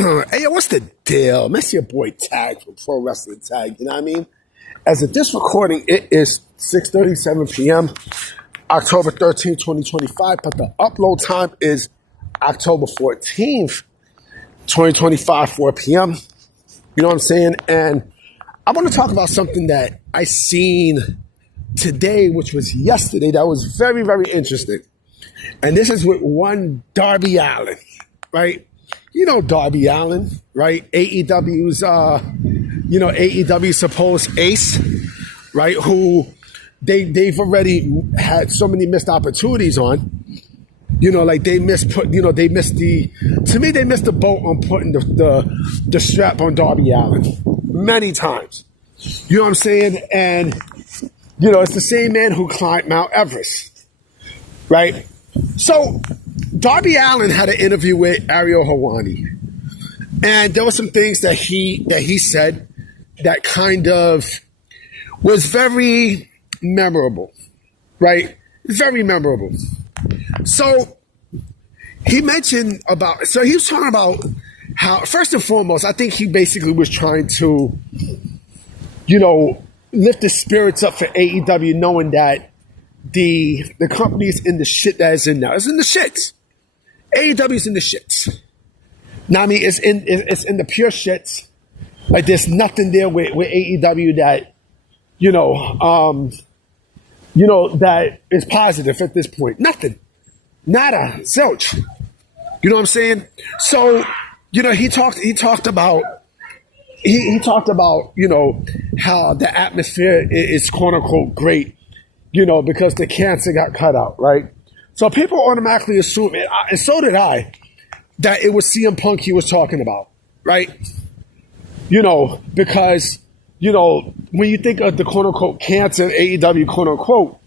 Hey, what's the deal? Miss your boy Tag from Pro Wrestling Tag, you know what I mean? As of this recording, it is 6:37 p.m., October 13th, 2025, but the upload time is October 14th, 2025, 4 p.m. You know what I'm saying? And I want to talk about something that I seen today, which was yesterday, that was very, very interesting. And this is with one Darby Allin, right? You know Darby Allin, right? AEW's, AEW's supposed ace, right? Who they've already had so many missed opportunities on. You know, like they missed the boat on putting the strap on Darby Allin many times. You know what I'm saying? And, you know, it's the same man who climbed Mount Everest, right? So Darby Allin had an interview with Ariel Helwani, and there were some things that he said that kind of was very memorable, right? Very memorable. So he mentioned he was talking about how, first and foremost, I think he basically was trying to, lift the spirits up for AEW, knowing that the company is in the shit that is in now. It's in the shits. AEW is in the shits. Now, I mean, it's in the pure shits. Like, there's nothing there with AEW that, that is positive at this point. Nothing. Nada. Zilch. You know what I'm saying? So, he talked about, how the atmosphere is quote unquote great, because the cancer got cut out, right? So people automatically assume, and so did I, that it was CM Punk he was talking about, right? Because, when you think of the quote unquote cancer, AEW quote unquote,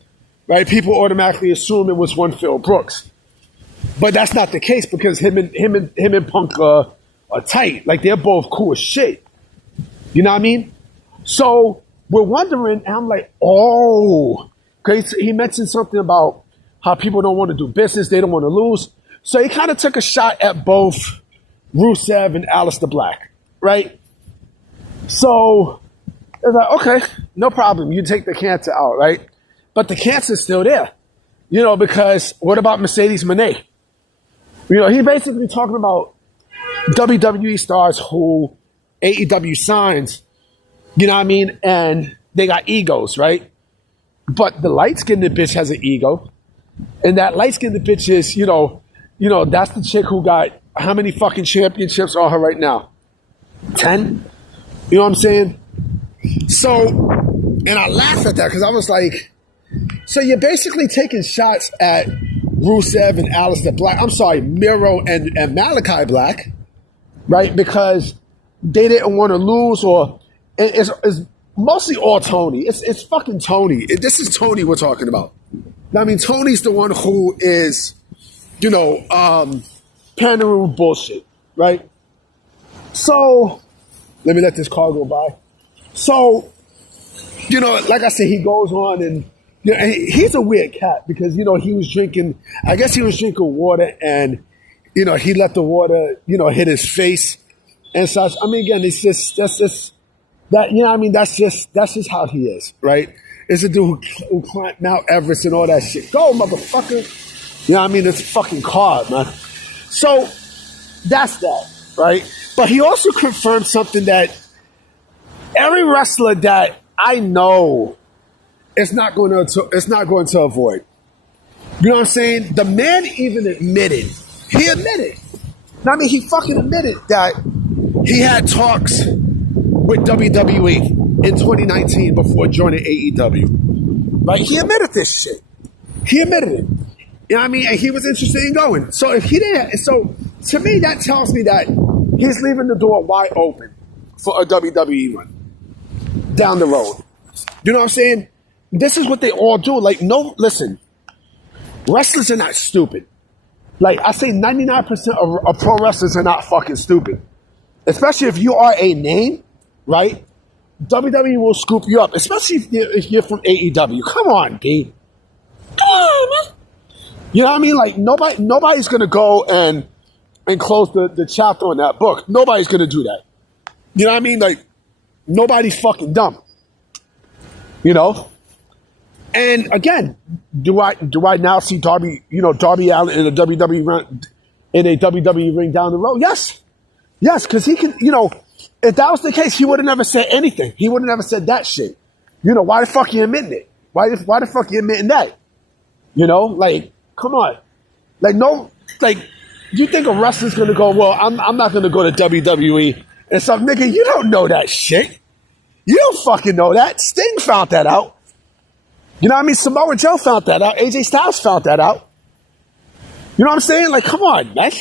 right, people automatically assume it was one Phil Brooks. But that's not the case, because him and Punk are tight. Like, they're both cool as shit. You know what I mean? So we're wondering, and I'm like, oh, because he mentioned something about how people don't want to do business, they don't want to lose. So he kind of took a shot at both Rusev and Aleister Black, right? So it's like, okay, no problem. You take the cancer out, right? But the cancer's still there, because what about Mercedes Moné? He basically talking about WWE stars who AEW signs, you know what I mean? And they got egos, right? But the light-skinned bitch has an ego. And that light-skinned bitch is, that's the chick who got how many fucking championships on her right now? 10? You know what I'm saying? So, and I laughed at that because I was like, so you're basically taking shots at Rusev and Aleister Black. I'm sorry, Miro and Malachi Black, right? Because they didn't want to lose, or it's mostly all Tony. It's fucking Tony. This is Tony we're talking about. I mean, Tony's the one who is, pandering with bullshit, right? So, let me let this car go by. So, like I said, he goes on and, he's a weird cat because, he was drinking water and, he let the water, hit his face and such. I mean, again, that's just how he is, right? It's a dude who climbed Mount Everest and all that shit. Go, motherfucker. You know what I mean? It's a fucking card, man. So that's that, right? But he also confirmed something that every wrestler that I know is not going to avoid. You know what I'm saying? The man even admitted. I mean, he fucking admitted that he had talks with WWE in 2019 before joining AEW. Right? He admitted this shit. He admitted it. You know what I mean? And he was interested in going. So if he didn't, so to me, that tells me that he's leaving the door wide open for a WWE run down the road. You know what I'm saying? This is what they all do. Like, no, listen, wrestlers are not stupid. Like, I say 99% of pro wrestlers are not fucking stupid. Especially if you are a name, right? WWE will scoop you up, especially if you're from AEW. Come on, D. Come on, man. You know what I mean? Like, nobody's going to go and and close the chapter on that book. Nobody's going to do that. You know what I mean? Like, nobody's fucking dumb. You know? And again, do I now see Darby Allin in a WWE ring down the road? Yes. Yes, because he can, if that was the case, he would have never said anything. He would have never said that shit. Why the fuck you admitting it? Why the fuck you admitting that? Like, come on. Like, no, like, you think a wrestler's going to go, well, I'm not going to go to WWE and stuff. Nigga, you don't know that shit. You don't fucking know that. Sting found that out. You know what I mean? Samoa Joe found that out. AJ Styles found that out. You know what I'm saying? Like, come on, man.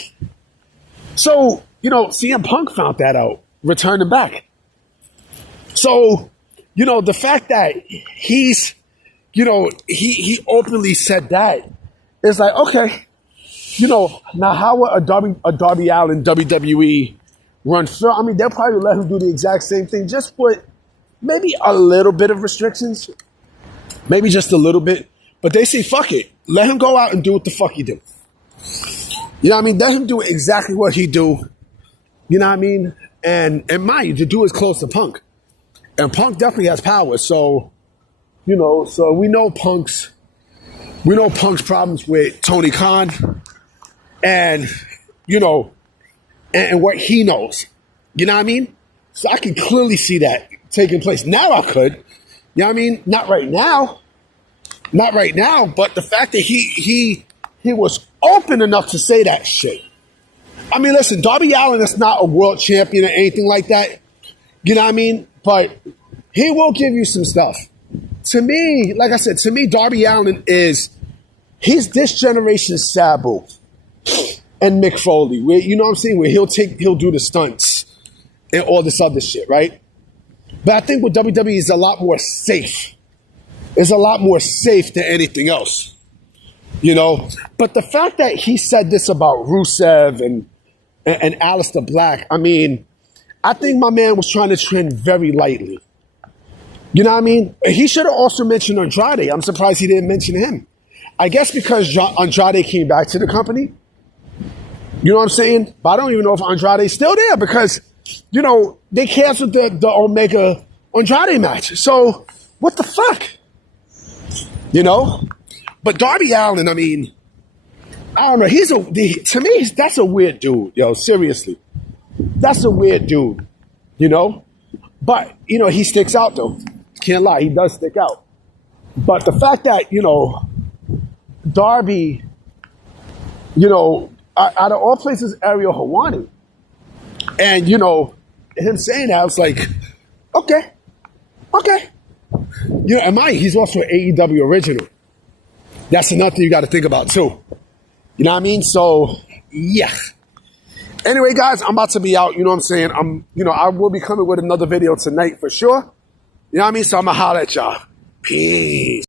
So, CM Punk found that out, returning back. So, the fact that he's, he openly said that, it's like, okay, now how would a Darby Allin WWE run feel? I mean, they'll probably let him do the exact same thing, just with maybe a little bit of restrictions, maybe just a little bit. But they say, fuck it, let him go out and do what the fuck he do. You know what I mean? Let him do exactly what he do. You know what I mean? And mind you, the dude is close to Punk, and Punk definitely has power. So, so we know Punk's problems with Tony Khan, and and what he knows. You know what I mean? So I can clearly see that taking place. Now I could. You know what I mean? Not right now, but the fact that he was open enough to say that shit. I mean, listen, Darby Allin is not a world champion or anything like that. You know what I mean? But he will give you some stuff. To me, like I said, Darby Allin he's this generation's Sabu and Mick Foley. Where, you know what I'm saying? Where he'll do the stunts and all this other shit, right? But I think with WWE is a lot more safe. It's a lot more safe than anything else. But the fact that he said this about Rusev and Aleister Black, I mean, I think my man was trying to trend very lightly. You know what I mean? He should have also mentioned Andrade. I'm surprised he didn't mention him. I guess because Andrade came back to the company. You know what I'm saying? But I don't even know if Andrade's still there because, they canceled the Omega Andrade match. So, what the fuck? But Darby Allin, I mean, I don't know. To me, that's a weird dude, seriously. That's a weird dude, But, he sticks out, though. Can't lie, he does stick out. But the fact that, Darby, out of all places, Ariel Helwani. And, him saying that, I was like, okay. He's also an AEW original. That's another thing you got to think about, too. You know what I mean? So, yeah. Anyway, guys, I'm about to be out. You know what I'm saying? I will be coming with another video tonight for sure. You know what I mean? So I'm going to holler at y'all. Peace.